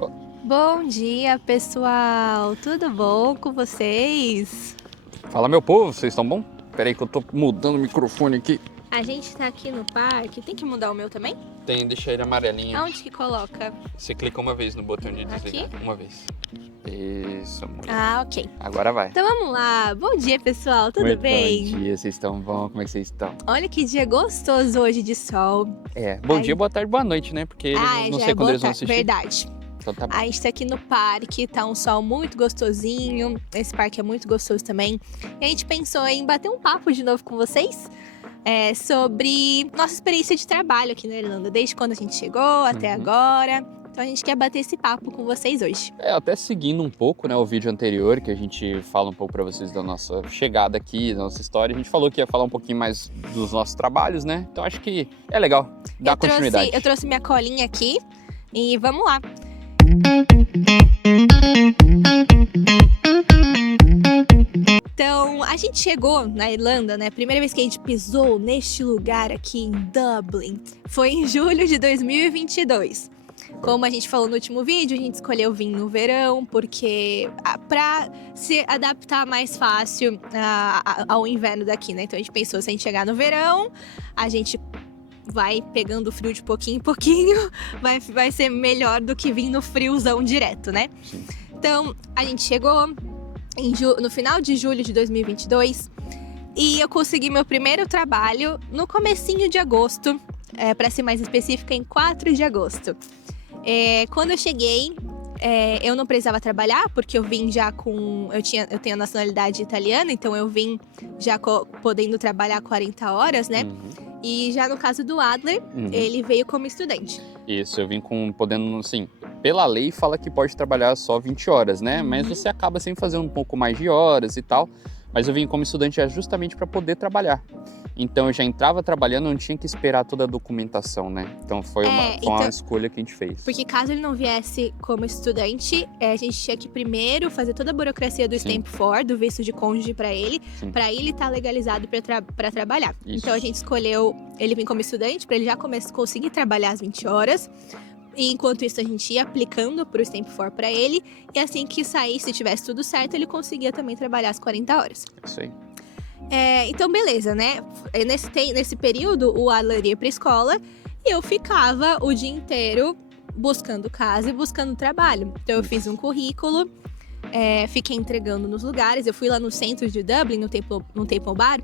Bom dia, pessoal! Tudo bom com vocês? Fala, meu povo, vocês estão bom? Peraí que eu tô mudando o microfone aqui. A gente tá aqui no parque. Tem que mudar o meu também? Tem, deixa ele amarelinho. Aonde que coloca? Você clica uma vez no botão de desligar. Aqui? Uma vez. Isso, amor. Ah, ok. Agora vai. Então vamos lá. Bom dia, pessoal. Tudo Muito bem? Bom dia, vocês estão bom? Como é que vocês estão? Olha que dia gostoso hoje de sol. Bom Ai. dia, boa tarde, boa noite, né? Porque não Já sei é quando boa eles vão tarde. assistir. Verdade. Então tá bom. A gente tá aqui no parque, tá um sol muito gostosinho. Esse parque é muito gostoso também. E a gente pensou em bater um papo de novo com vocês. Sobre nossa experiência de trabalho aqui na Irlanda, desde quando a gente chegou até agora. Então a gente quer bater esse papo com vocês hoje. Até seguindo um pouco, né, o vídeo anterior, que a gente fala um pouco pra vocês da nossa chegada aqui, da nossa história. A gente falou que ia falar um pouquinho mais dos nossos trabalhos, né? Então acho que é legal dar continuidade. Eu trouxe minha colinha aqui e vamos lá. Então, a gente chegou na Irlanda, né? A primeira vez que a gente pisou neste lugar aqui em Dublin foi em julho de 2022. Como a gente falou no último vídeo, a gente escolheu vir no verão porque para se adaptar mais fácil ao inverno daqui, né? Então a gente pensou, se a gente chegar no verão, a gente vai pegando frio de pouquinho em pouquinho, vai ser melhor do que vir no friozão direto, né? Sim. Então, a gente chegou no final de julho de 2022 e eu consegui meu primeiro trabalho no comecinho de agosto, para ser mais específica, em 4 de agosto. Quando eu cheguei, eu não precisava trabalhar, porque eu vim já com... Eu tenho a nacionalidade italiana, então eu vim já podendo trabalhar 40 horas, né? E já no caso do Adler, ele veio como estudante. Isso, eu vim podendo, assim, pela lei fala que pode trabalhar só 20 horas, né? Mas você acaba sempre fazendo um pouco mais de horas e tal. Mas eu vim como estudante justamente para poder trabalhar. Então eu já entrava trabalhando, não tinha que esperar toda a documentação, né? Então foi uma escolha que a gente fez. Porque caso ele não viesse como estudante, a gente tinha que primeiro fazer toda a burocracia do Stamp 4, do visto de cônjuge para ele estar legalizado para trabalhar. Isso. Então a gente escolheu ele vir como estudante, para ele já conseguir trabalhar as 20 horas. E enquanto isso a gente ia aplicando pro Stamp 4 para ele. E assim que saísse, se tivesse tudo certo, ele conseguia também trabalhar as 40 horas. Isso aí. Então, beleza, né? Nesse período, o Adler ia pra escola e eu ficava o dia inteiro buscando casa e buscando trabalho. Então, eu fiz um currículo, fiquei entregando nos lugares. Eu fui lá no centro de Dublin, no Temple Bar,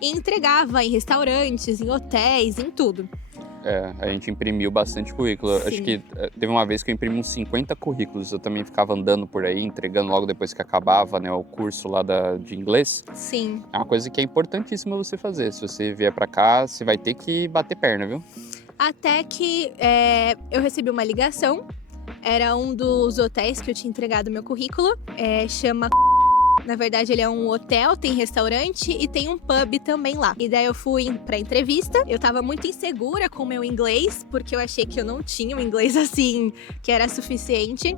e entregava em restaurantes, em hotéis, em tudo. A gente imprimiu bastante currículo. Sim. Acho que teve uma vez que eu imprimi uns 50 currículos. Eu também ficava andando por aí, entregando logo depois que acabava, né, o curso lá de inglês. Sim. É uma coisa que é importantíssima você fazer. Se você vier pra cá, você vai ter que bater perna, viu? Até que eu recebi uma ligação. Era um dos hotéis que eu tinha entregado meu currículo. Chama... Na verdade, ele é um hotel, tem restaurante e tem um pub também lá. E daí eu fui pra entrevista. Eu tava muito insegura com o meu inglês, porque eu achei que eu não tinha um inglês assim, que era suficiente.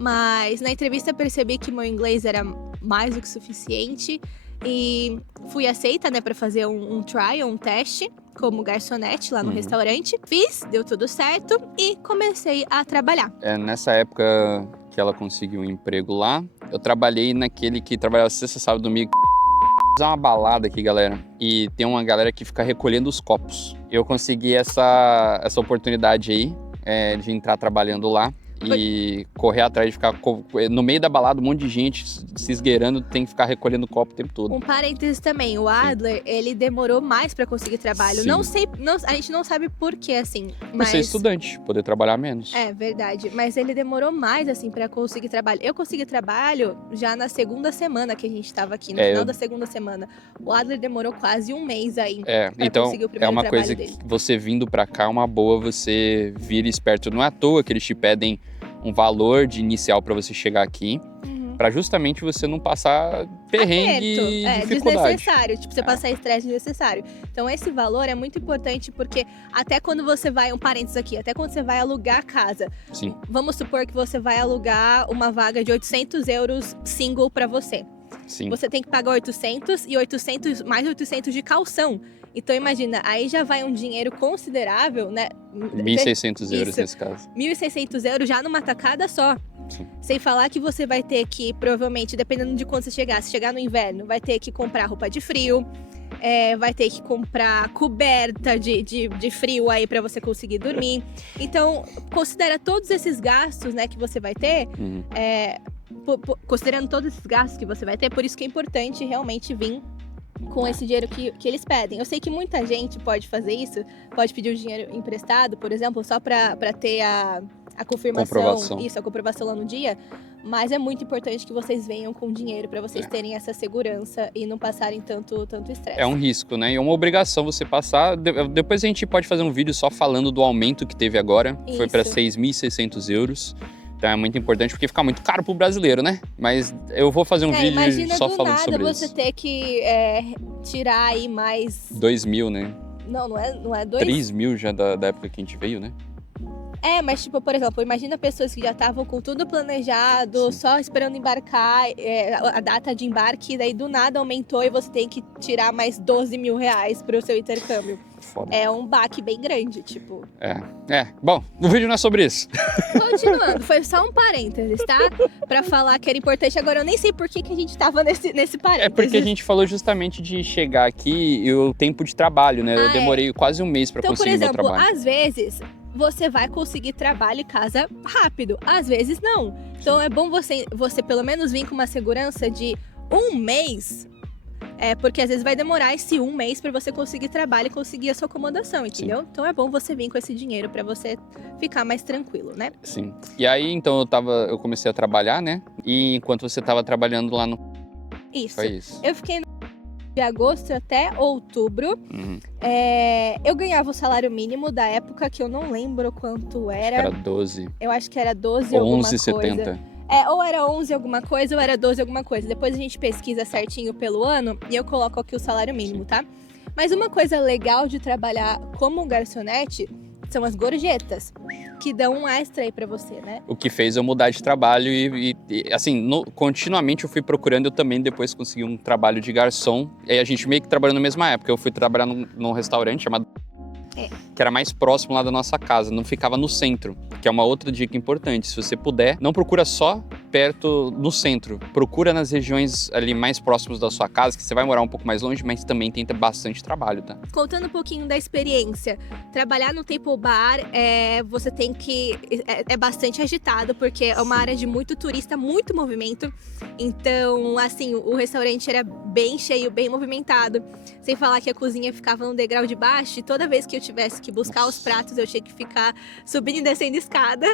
Mas na entrevista eu percebi que meu inglês era mais do que suficiente. E fui aceita, né, pra fazer um trial, um teste, como garçonete lá no restaurante. Fiz, deu tudo certo e comecei a trabalhar. Nessa época que ela conseguiu um emprego lá, eu trabalhei naquele que trabalhava sexta, sábado, domingo. Fazer uma balada aqui, galera. E tem uma galera que fica recolhendo os copos. Eu consegui essa oportunidade aí, de entrar trabalhando lá. E correr atrás de ficar no meio da balada, um monte de gente se esgueirando, tem que ficar recolhendo copo o tempo todo. Um parênteses também, o Adler, ele demorou mais pra conseguir trabalho. Sim. Não sei, a gente não sabe por que, assim. Mas... Por ser estudante, poder trabalhar menos. É verdade, mas ele demorou mais, assim, pra conseguir trabalho. Eu consegui trabalho já na segunda semana que a gente tava aqui, no final da segunda semana. O Adler demorou quase um mês aí. Então conseguir o primeiro é uma trabalho coisa dele. que você vindo pra cá, é uma boa você vir esperto. Não é à toa que eles te pedem um valor de inicial pra você chegar aqui, pra justamente você não passar perrengue e dificuldade. Desnecessário, tipo, você passar estresse desnecessário. Então esse valor é muito importante porque até quando você vai, um parênteses aqui, até quando você vai alugar casa, Sim. Vamos supor que você vai alugar uma vaga de 800 euros single pra você. Sim. Você tem que pagar 800 e 800 mais 800 de calção. Então imagina, aí já vai um dinheiro considerável, né? 1.600 euros Isso. nesse caso. 1.600 euros já numa tacada só. Sim. Sem falar que você vai ter que, provavelmente, dependendo de quando você chegar, se chegar no inverno, vai ter que comprar roupa de frio, vai ter que comprar coberta de frio aí pra você conseguir dormir. Então, considera todos esses gastos, né, que você vai ter, Uhum. considerando todos esses gastos que você vai ter, por isso que é importante realmente vir com esse dinheiro que eles pedem. Eu sei que muita gente pode fazer isso, pode pedir o dinheiro emprestado, por exemplo, só pra ter a confirmação, Comprovação. isso, a comprovação lá no dia, mas é muito importante que vocês venham com dinheiro para vocês terem essa segurança e não passarem tanto estresse. É um risco, né? E é uma obrigação você passar. Depois a gente pode fazer um vídeo só falando do aumento que teve agora. Foi para Isso. 6.600 euros. Então é muito importante porque fica muito caro pro brasileiro, né? Mas eu vou fazer um vídeo imagina só do falando nada sobre você isso. ter que tirar aí mais... 2.000, né? Não é 2... 3.000 já da época que a gente veio, né? Mas tipo, por exemplo, imagina pessoas que já estavam com tudo planejado, só esperando embarcar, a data de embarque, e daí do nada aumentou e você tem que tirar mais 12 mil reais pro seu intercâmbio. Foda. É um baque bem grande, tipo. Bom, o vídeo não é sobre isso. Continuando, foi só um parênteses, tá? Pra falar que era importante. Agora eu nem sei por que a gente tava nesse parênteses. É porque a gente falou justamente de chegar aqui e o tempo de trabalho, né? Eu demorei quase um mês pra Então, por conseguir meu exemplo, trabalho. às vezes você vai conseguir trabalho em casa rápido, às vezes não. Então é bom você pelo menos vir com uma segurança de um mês, porque às vezes vai demorar esse um mês pra você conseguir trabalho e conseguir a sua acomodação, entendeu? Então é bom você vir com esse dinheiro pra você ficar mais tranquilo, né? Sim. E aí, então, eu comecei a trabalhar, né? E enquanto você tava trabalhando lá no... Isso. Foi isso. Eu fiquei de agosto até outubro. Uhum. Eu ganhava o salário mínimo da época, que eu não lembro quanto era. Era 12. Eu acho que era 12 alguma coisa. 11,70. Ou era 11 alguma coisa, ou era 12 alguma coisa. Depois a gente pesquisa certinho pelo ano e eu coloco aqui o salário mínimo, tá? Mas uma coisa legal de trabalhar como garçonete são as gorjetas, que dão um extra aí pra você, né? O que fez eu mudar de trabalho e assim, continuamente eu fui procurando, eu também depois consegui um trabalho de garçom. E aí a gente meio que trabalhou na mesma época. Eu fui trabalhar num restaurante chamado... que era mais próximo lá da nossa casa, não ficava no centro, que é uma outra dica importante. Se você puder, não procura só perto no centro, procura nas regiões ali mais próximas da sua casa, que você vai morar um pouco mais longe, mas também tem bastante trabalho, tá? Contando um pouquinho da experiência, trabalhar no Table Bar, você tem que... É bastante agitado, porque é uma área de muito turista, muito movimento. Então, assim, o restaurante era bem cheio, bem movimentado. Sem falar que a cozinha ficava no degrau de baixo e toda vez que eu tivesse que buscar os pratos, eu tinha que ficar subindo e descendo escada.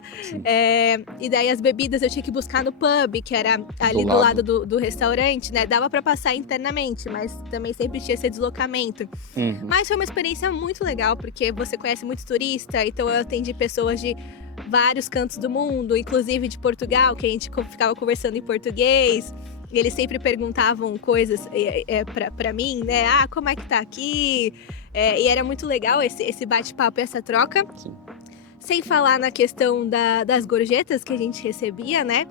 E daí as bebidas eu tinha que buscar no pub, que era ali do lado do restaurante, né? Dava pra passar internamente, mas também sempre tinha esse deslocamento. Uhum. Mas foi uma experiência muito legal, porque você conhece muito turista, então eu atendi pessoas de vários cantos do mundo, inclusive de Portugal, que a gente ficava conversando em português. E eles sempre perguntavam coisas pra mim, né? Como é que tá aqui? E era muito legal esse bate-papo, essa troca. Sim. Sem falar na questão das gorjetas que a gente recebia, né?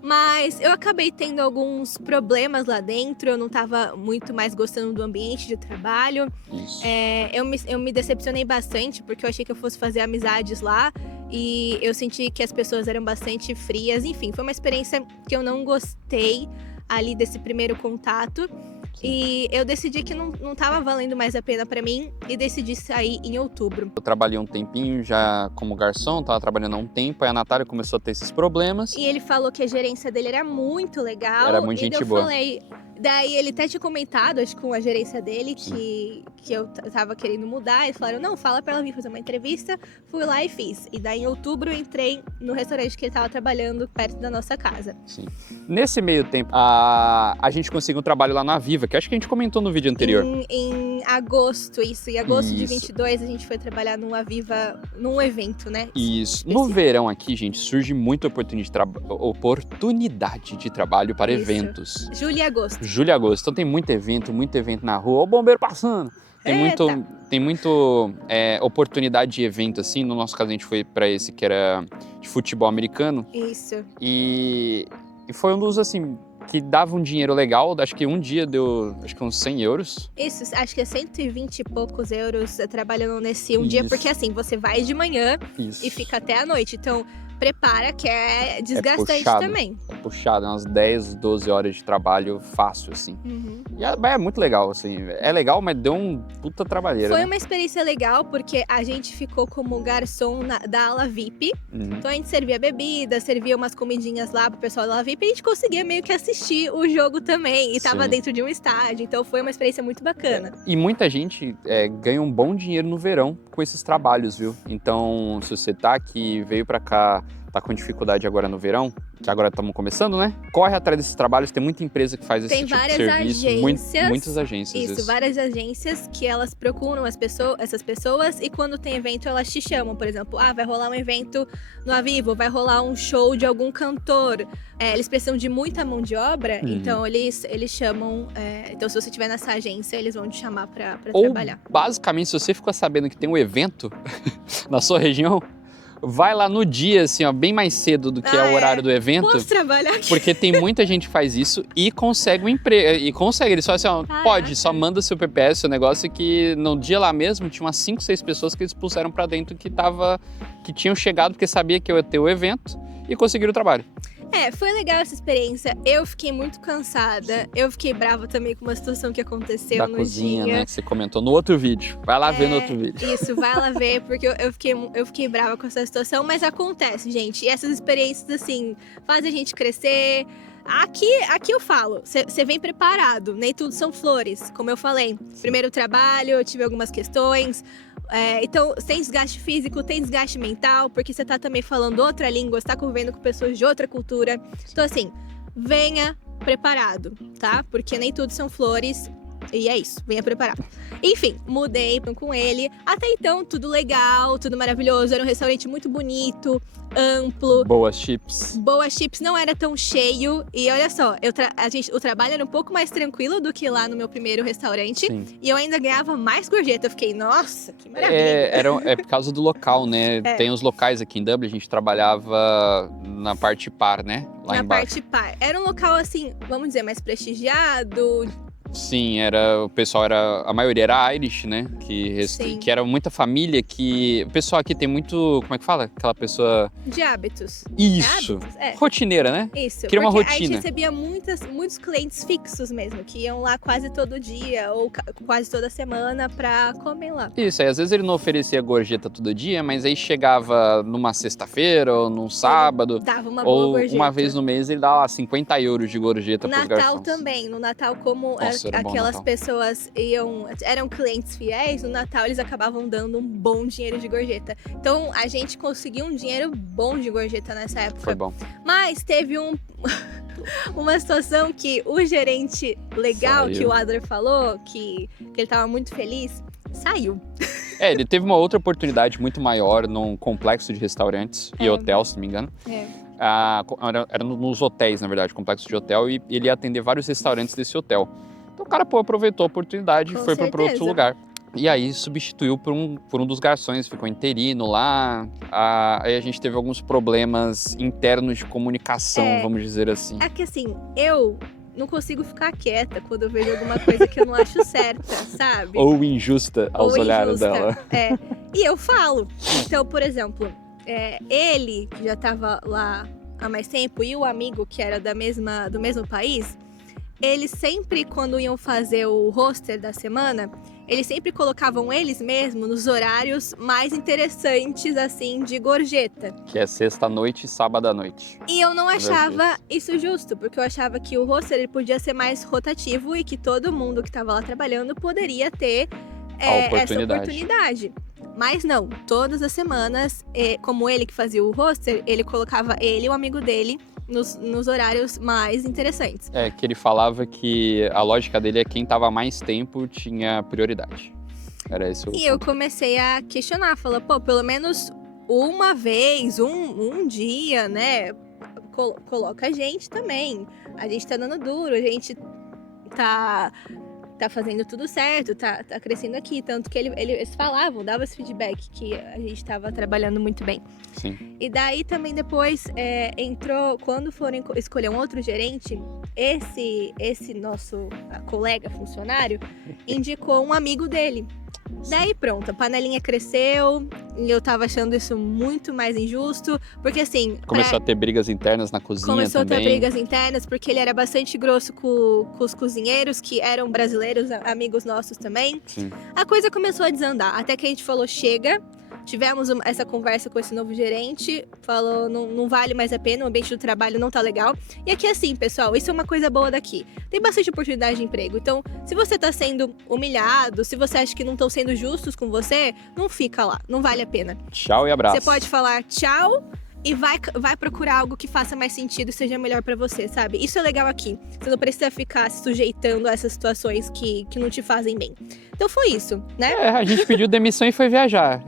Mas eu acabei tendo alguns problemas lá dentro, eu não tava muito mais gostando do ambiente de trabalho. Isso. Eu me decepcionei bastante, porque eu achei que eu fosse fazer amizades lá. E eu senti que as pessoas eram bastante frias. Enfim, foi uma experiência que eu não gostei ali desse primeiro contato. E eu decidi que não tava valendo mais a pena pra mim e decidi sair em outubro. Eu trabalhei um tempinho já como garçom, tava trabalhando há um tempo, aí a Natália começou a ter esses problemas. E ele falou que a gerência dele era muito legal. Era muito gente boa. Eu falei... Daí ele até tinha comentado, acho que com a gerência dele, que eu tava querendo mudar. Eles falaram, não, fala pra ela vir fazer uma entrevista. Fui lá e fiz. E daí em outubro eu entrei no restaurante que ele tava trabalhando perto da nossa casa. Sim. Nesse meio tempo, a gente conseguiu um trabalho lá na Viva, que acho que a gente comentou no vídeo anterior. Em agosto, isso. Em agosto de Isso. 22 a gente foi trabalhar num num evento, né? Isso. No verão aqui, gente, surge muita oportunidade de trabalho para Isso. eventos. Julho e agosto. Julho e agosto. Então tem muito evento na rua. Ó, o bombeiro passando. Tem muito oportunidade de evento, assim. No nosso caso, a gente foi pra esse que era de futebol americano. Isso. E foi um dos, assim, que dava um dinheiro legal, acho que um dia deu, acho que uns 100 euros. Isso, acho que é 120 e poucos euros trabalhando nesse um dia, porque assim, você vai de manhã Isso. e fica até a noite, então prepara que é desgastante puxado. também. É puxado, umas 10, 12 horas de trabalho fácil, assim. Uhum. E é muito legal, assim. É legal, mas deu um puta trabalheira, Foi né? uma experiência legal, porque a gente ficou como garçom da ala VIP. Uhum. Então a gente servia bebida, servia umas comidinhas lá pro pessoal da ala VIP. E a gente conseguia meio que assistir o jogo também. E tava Sim. dentro de um estádio. Então foi uma experiência muito bacana. E muita gente ganha um bom dinheiro no verão com esses trabalhos, viu? Então, se você tá aqui, veio pra cá, tá com dificuldade agora no verão, que agora estamos começando, né? Corre atrás desses trabalhos, tem muita empresa que faz esse Tem tipo de várias serviço. agências. Muitas agências. Isso, várias agências que elas procuram essas pessoas e quando tem evento elas te chamam, por exemplo, vai rolar um evento no Avivo, vai rolar um show de algum cantor. Eles precisam de muita mão de obra, então eles chamam. Então, se você estiver nessa agência, eles vão te chamar pra trabalhar. Basicamente, se você ficou sabendo que tem um evento na sua região, vai lá no dia, assim, ó, bem mais cedo do que é o horário do evento. Posso trabalhar aqui? Porque tem muita gente que faz isso e consegue um emprego. E consegue, eles falam assim, ó, Caraca. pode, só manda seu PPS, seu negócio, que no dia lá mesmo tinha umas 5, 6 pessoas que eles expulsaram pra dentro que tinham chegado porque sabia que eu ia ter o evento e conseguiram o trabalho. Foi legal essa experiência. Eu fiquei muito cansada. Eu fiquei brava também com uma situação que aconteceu Da no cozinha, dia. né, que você comentou no outro vídeo. Vai lá ver no outro vídeo. Isso, vai lá ver, porque eu fiquei brava com essa situação, mas acontece, gente. E essas experiências, assim, fazem a gente crescer. Aqui eu falo, você vem preparado, nem tudo são flores, como eu falei. Primeiro trabalho, eu tive algumas questões. Então, tem desgaste físico, tem desgaste mental, porque você tá também falando outra língua, você tá convivendo com pessoas de outra cultura. Então, assim, venha preparado, tá? Porque nem tudo são flores. E é isso, venha preparado. Enfim, mudei com ele. Até então, tudo legal, tudo maravilhoso. Era um restaurante muito bonito, amplo. Boas chips. Boas chips, não era tão cheio. E olha só, o trabalho era um pouco mais tranquilo do que lá no meu primeiro restaurante. Sim. E eu ainda ganhava mais gorjeta. Eu fiquei, nossa, que maravilha. É por causa do local, né? Tem os locais aqui em Dublin, a gente trabalhava na parte par, né? Lá na embaixo. parte par. Era um local, assim, vamos dizer, mais prestigiado. Sim, o pessoal a maioria era Irish, né? Sim. Que era muita família o pessoal aqui tem muito, como é que fala? Aquela pessoa... De hábitos. Isso, Hábitos, rotineira, né? Isso, Cria uma porque a gente rotina. recebia muitos clientes fixos mesmo, que iam lá quase todo dia ou quase toda semana pra comer lá. Isso, aí às vezes ele não oferecia gorjeta todo dia, mas aí chegava numa sexta-feira ou num sábado, Dava uma boa ou gorjeta. uma vez no mês ele dava 50 euros de gorjeta pros Natal garçons. também, no Natal como Nossa, era bom aquelas Natal. pessoas eram clientes fiéis, no Natal eles acabavam dando um bom dinheiro de gorjeta. Então a gente conseguiu um dinheiro bom de gorjeta nessa época. Foi bom. Mas teve uma situação que o gerente legal, Saiu. que o Adler falou, que ele tava muito feliz, saiu. Ele teve uma outra oportunidade muito maior num complexo de restaurantes e hotéis, se não me engano. Era nos hotéis, na verdade, complexo de hotel, e ele ia atender vários restaurantes desse hotel. Então o cara, aproveitou a oportunidade e Com foi para outro certeza. lugar. E aí substituiu por um dos garçons, ficou interino lá. Aí a gente teve alguns problemas internos de comunicação, vamos dizer assim. É que assim, eu não consigo ficar quieta quando eu vejo alguma coisa que eu não acho certa, sabe? Ou injusta aos Ou olhares injusta. dela. E eu falo. Então, por exemplo, ele, que já estava lá há mais tempo, e o amigo que era do mesmo país, eles sempre, quando iam fazer o roster da semana, eles sempre colocavam eles mesmos nos horários mais interessantes, assim, de gorjeta. Que é sexta-noite e sábado-à-noite. E eu não achava isso justo, porque eu achava que o roster ele podia ser mais rotativo e que todo mundo que estava lá trabalhando poderia ter essa oportunidade. Mas não, todas as semanas, como ele que fazia o roster, ele colocava ele e o amigo dele nos horários mais interessantes. Que ele falava que a lógica dele é quem tava mais tempo tinha prioridade. Era isso. E eu comecei a questionar, falar, pelo menos uma vez, um dia, né? Coloca a gente também. A gente tá dando duro, a gente tá tá fazendo tudo certo, tá crescendo aqui. Tanto que eles falavam, davam esse feedback que a gente tava trabalhando muito bem. Sim. E daí também depois entrou, quando foram escolher um outro gerente, esse nosso colega funcionário indicou um amigo dele. Daí pronto, a panelinha cresceu e eu tava achando isso muito mais injusto, porque assim... Começou a ter brigas internas na cozinha Começou também. a ter brigas internas, porque ele era bastante grosso com os cozinheiros, que eram brasileiros, amigos nossos também. Sim. A coisa começou a desandar, até que a gente falou, chega. Tivemos essa conversa com esse novo gerente, falou, não vale mais a pena, o ambiente do trabalho não tá legal. E aqui assim, pessoal, isso é uma coisa boa daqui. Tem bastante oportunidade de emprego, então se você tá sendo humilhado, se você acha que não estão sendo justos com você, não fica lá, não vale a pena. Tchau e abraço. Você pode falar tchau e vai procurar algo que faça mais sentido e seja melhor pra você, sabe? Isso é legal aqui. Você não precisa ficar se sujeitando a essas situações que não te fazem bem. Então foi isso, né? A gente pediu demissão e foi viajar.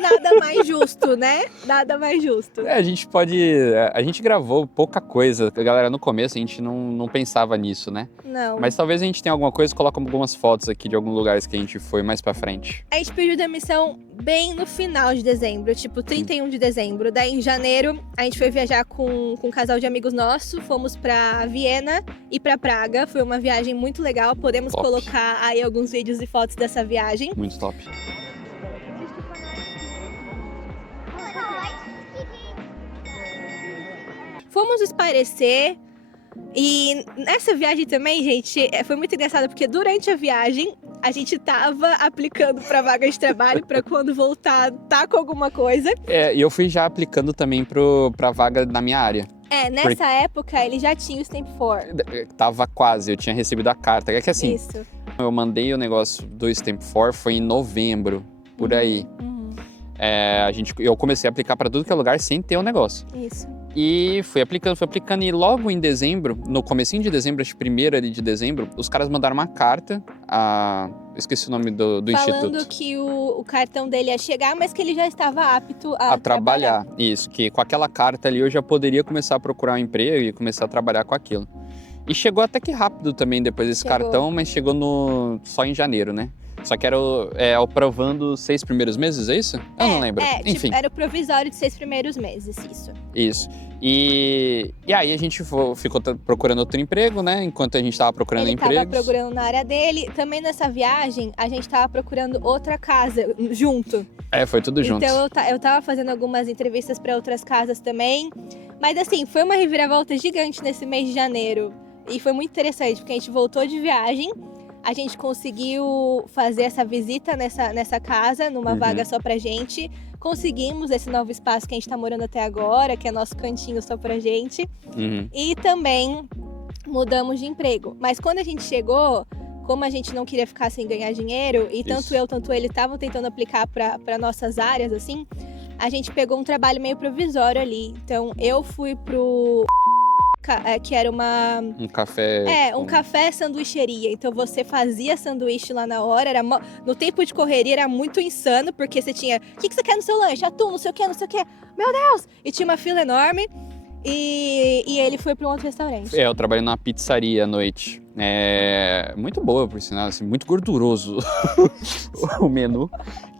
Nada mais justo, né? Nada mais justo. A gente gravou pouca coisa. Galera, no começo a gente não pensava nisso, né? Não. Mas talvez a gente tenha alguma coisa, coloca algumas fotos aqui de alguns lugares que a gente foi mais pra frente. A gente pediu demissão bem no final de dezembro, tipo 31 de dezembro. Daí em janeiro a gente foi viajar com um casal de amigos nossos. Fomos pra Viena e pra Praga. Foi uma viagem muito legal. Podemos Top. colocar aí alguns vídeos e fotos dessa viagem. Muito top. Fomos espairecer. E nessa viagem também, gente, foi muito engraçado porque durante a viagem a gente tava aplicando pra vaga de trabalho pra quando voltar tá com alguma coisa. E eu fui já aplicando também pra vaga na minha área. Nessa época ele já tinha o Stamp 4. Tava quase, eu tinha recebido a carta. É que assim, Isso. eu mandei o negócio do Stamp 4 foi em novembro, por aí. Eu comecei a aplicar pra tudo que é lugar sem ter o negócio. Isso. E fui aplicando, e logo em dezembro, no comecinho de dezembro, acho que primeiro ali de dezembro, os caras mandaram uma carta, eu esqueci o nome do instituto. Falando que o cartão dele ia chegar, mas que ele já estava apto a trabalhar. Isso, que com aquela carta ali eu já poderia começar a procurar um emprego e começar a trabalhar com aquilo. E chegou até que rápido também depois desse cartão, mas chegou só em janeiro, né? Só que era aprovando os 6 primeiros meses, é isso? Eu não lembro. Enfim. Tipo, era o provisório de 6 primeiros meses, isso. Isso. E aí a gente ficou procurando outro emprego, né? Enquanto a gente tava procurando empregos. Ele tava procurando na área dele. Também nessa viagem, a gente tava procurando outra casa junto. Foi tudo junto. Então eu tava fazendo algumas entrevistas para outras casas também. Mas assim, foi uma reviravolta gigante nesse mês de janeiro. E foi muito interessante, porque a gente voltou de viagem. A gente conseguiu fazer essa visita nessa casa, numa vaga só pra gente. Conseguimos esse novo espaço que a gente tá morando até agora, que é nosso cantinho só pra gente. E também mudamos de emprego. Mas quando a gente chegou, como a gente não queria ficar sem ganhar dinheiro, e tanto eu, tanto ele estavam tentando aplicar pra nossas áreas, assim, a gente pegou um trabalho meio provisório ali. Então eu fui pro... que era um café... um café sanduicheria. Então você fazia sanduíche lá na hora, no tempo de correria era muito insano, porque você tinha, o que você quer no seu lanche? Atum, não sei o que, meu Deus! E tinha uma fila enorme, e ele foi para um outro restaurante. Eu trabalhei numa pizzaria à noite. Muito boa, por sinal, assim, muito gorduroso o menu.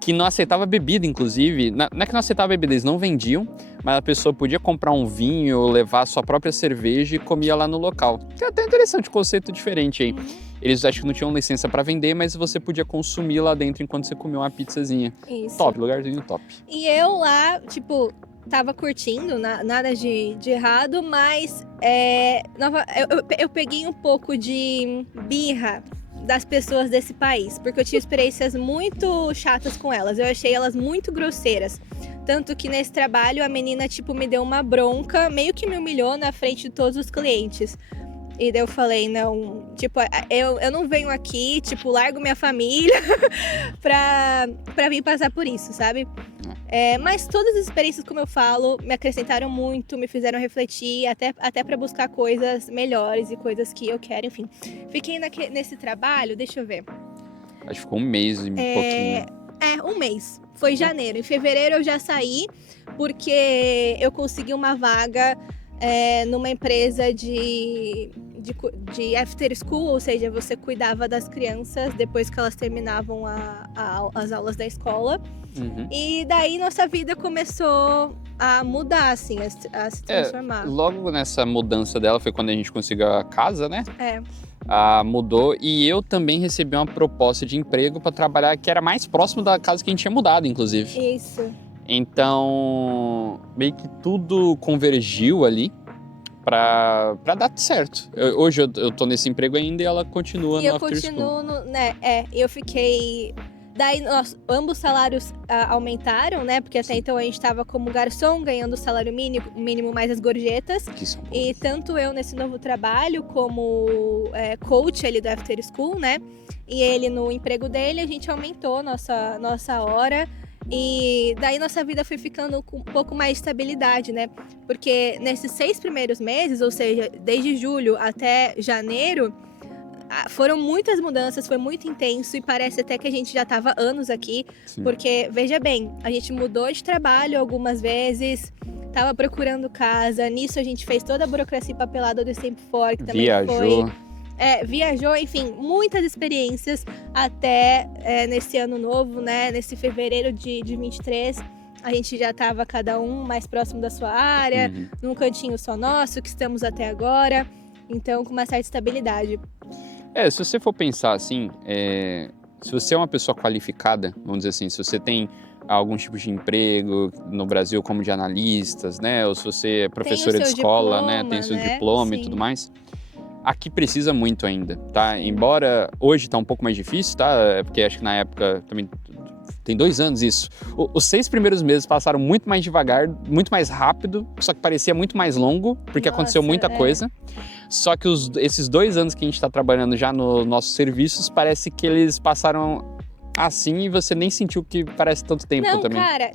Que não aceitava bebida, inclusive. Não é que não aceitava bebida, eles não vendiam, mas a pessoa podia comprar um vinho ou levar a sua própria cerveja e comia lá no local. Que é até interessante, um conceito diferente aí. Eles acho que não tinham licença para vender, mas você podia consumir lá dentro enquanto você comia uma pizzazinha. Isso. Top, lugarzinho top. E eu lá, tipo, tava curtindo, nada de errado, mas eu peguei um pouco de birra das pessoas desse país, porque eu tive experiências muito chatas com elas. Eu achei elas muito grosseiras. Tanto que nesse trabalho a menina, tipo, me deu uma bronca, meio que me humilhou na frente de todos os clientes. E daí eu falei, não, tipo, eu não venho aqui, tipo, largo minha família pra vir passar por isso, sabe? Mas todas as experiências, como eu falo, me acrescentaram muito, me fizeram refletir, até pra buscar coisas melhores e coisas que eu quero, enfim. Fiquei nesse trabalho, deixa eu ver. Acho que ficou um mês e pouquinho. Um mês. Foi em janeiro. Em fevereiro eu já saí, porque eu consegui uma vaga numa empresa de de after school, ou seja, você cuidava das crianças depois que elas terminavam as aulas da escola. Uhum. E daí nossa vida começou a mudar, assim, a se transformar. Logo nessa mudança dela foi quando a gente conseguiu a casa, né? Mudou, e eu também recebi uma proposta de emprego para trabalhar que era mais próximo da casa que a gente tinha mudado, inclusive. Isso. Então, meio que tudo convergiu ali pra dar certo. Hoje eu tô nesse emprego ainda e ela continua no after school. E eu continuo, eu fiquei... Daí, ambos salários aumentaram, né? Porque até então a gente estava como garçom, ganhando o salário mínimo mais as gorjetas. E tanto eu nesse novo trabalho, como coach ali do After School, né? E ele no emprego dele, a gente aumentou nossa hora. E daí nossa vida foi ficando com um pouco mais de estabilidade, né? Porque nesses 6 primeiros meses, ou seja, desde julho até janeiro, foram muitas mudanças, foi muito intenso e parece até que a gente já estava anos aqui. Sim. Porque, veja bem, a gente mudou de trabalho algumas vezes, estava procurando casa, nisso a gente fez toda a burocracia e papelada do Stamp For, que também viajou, enfim, muitas experiências até nesse ano novo, né, nesse fevereiro de 23. A gente já estava cada um mais próximo da sua área, num cantinho só nosso, que estamos até agora, então com uma certa estabilidade. Se você for pensar assim, se você é uma pessoa qualificada, vamos dizer assim, se você tem algum tipo de emprego no Brasil como de analistas, né, ou se você é professora de escola, diploma, né, tem seu diploma. Sim. E tudo mais, aqui precisa muito ainda, tá? Embora hoje tá um pouco mais difícil, tá? Porque acho que na época também tem 2 anos isso. Os 6 primeiros meses passaram muito mais devagar, muito mais rápido, só que parecia muito mais longo, porque aconteceu muita coisa. Só que esses 2 anos que a gente está trabalhando já nos nossos serviços, parece que eles passaram assim e você nem sentiu que parece tanto tempo também. Não, cara,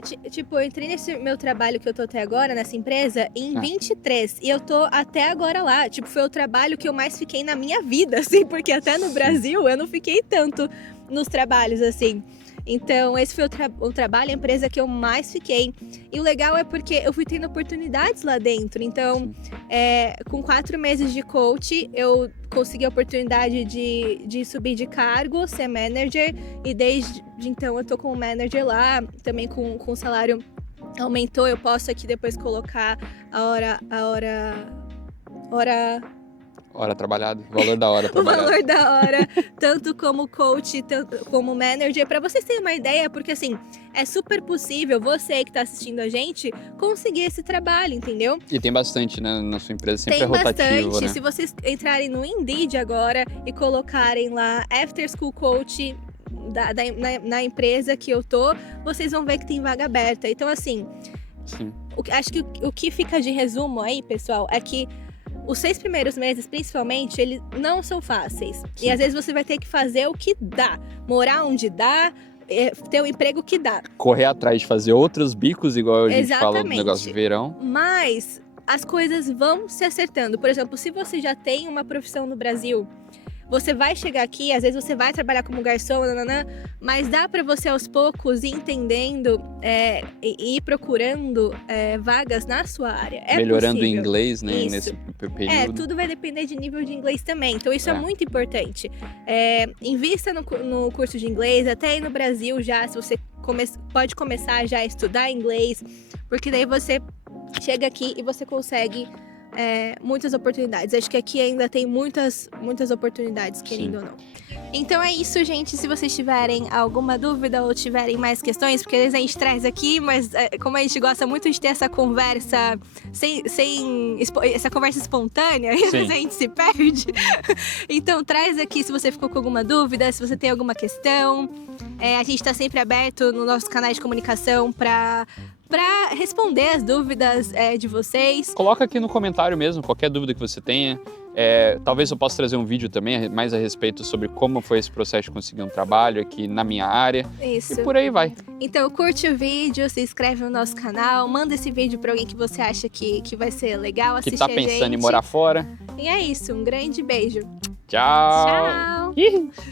eu entrei nesse meu trabalho que eu tô até agora, nessa empresa, em 23. E eu tô até agora lá. Foi o trabalho que eu mais fiquei na minha vida, assim, porque até no Brasil eu não fiquei tanto nos trabalhos, assim. Então, esse foi o trabalho, a empresa que eu mais fiquei. E o legal é porque eu fui tendo oportunidades lá dentro. Então, com 4 meses de coach, eu consegui a oportunidade de subir de cargo, ser manager. E desde então, eu tô como manager lá, também com o salário aumentou. Eu posso aqui depois colocar Hora trabalhada, o valor da hora trabalhada. O valor da hora, tanto como coach, tanto como manager, para vocês terem uma ideia, porque assim, é super possível você que tá assistindo a gente conseguir esse trabalho, entendeu? E tem bastante, né, na sua empresa, sempre é rotativo, bastante, né? Se vocês entrarem no Indeed agora e colocarem lá After School Coach na empresa que eu tô, vocês vão ver que tem vaga aberta. Então assim, acho que o que fica de resumo aí, pessoal, é que os 6 primeiros meses, principalmente, eles não são fáceis. Sim. E às vezes você vai ter que fazer o que dá. Morar onde dá, ter o emprego que dá. Correr atrás de fazer outros bicos, igual a gente fala do negócio de verão. Mas as coisas vão se acertando. Por exemplo, se você já tem uma profissão no Brasil, você vai chegar aqui, às vezes você vai trabalhar como garçom, mas dá para você aos poucos ir entendendo e ir procurando vagas na sua área. Melhorando o possível. inglês, né, Isso. nesse período. Tudo vai depender de nível de inglês também, então isso é muito importante. Invista no curso de inglês, até aí no Brasil já, se você pode começar já a estudar inglês, porque daí você chega aqui e você consegue muitas oportunidades. Acho que aqui ainda tem muitas oportunidades, querendo ou não. Então é isso, gente. Se vocês tiverem alguma dúvida ou tiverem mais questões, porque às vezes a gente traz aqui, mas como a gente gosta muito de ter essa conversa essa conversa espontânea, às vezes a gente se perde. Então traz aqui se você ficou com alguma dúvida, se você tem alguma questão. A gente tá sempre aberto no nosso canal de comunicação para responder as dúvidas de vocês. Coloca aqui no comentário mesmo, qualquer dúvida que você tenha. Talvez eu possa trazer um vídeo também mais a respeito sobre como foi esse processo de conseguir um trabalho aqui na minha área. Isso. E por aí vai. Então curte o vídeo, se inscreve no nosso canal, manda esse vídeo para alguém que você acha que vai ser legal assistir. Que tá pensando em morar fora. E é isso, um grande beijo. Tchau. Tchau.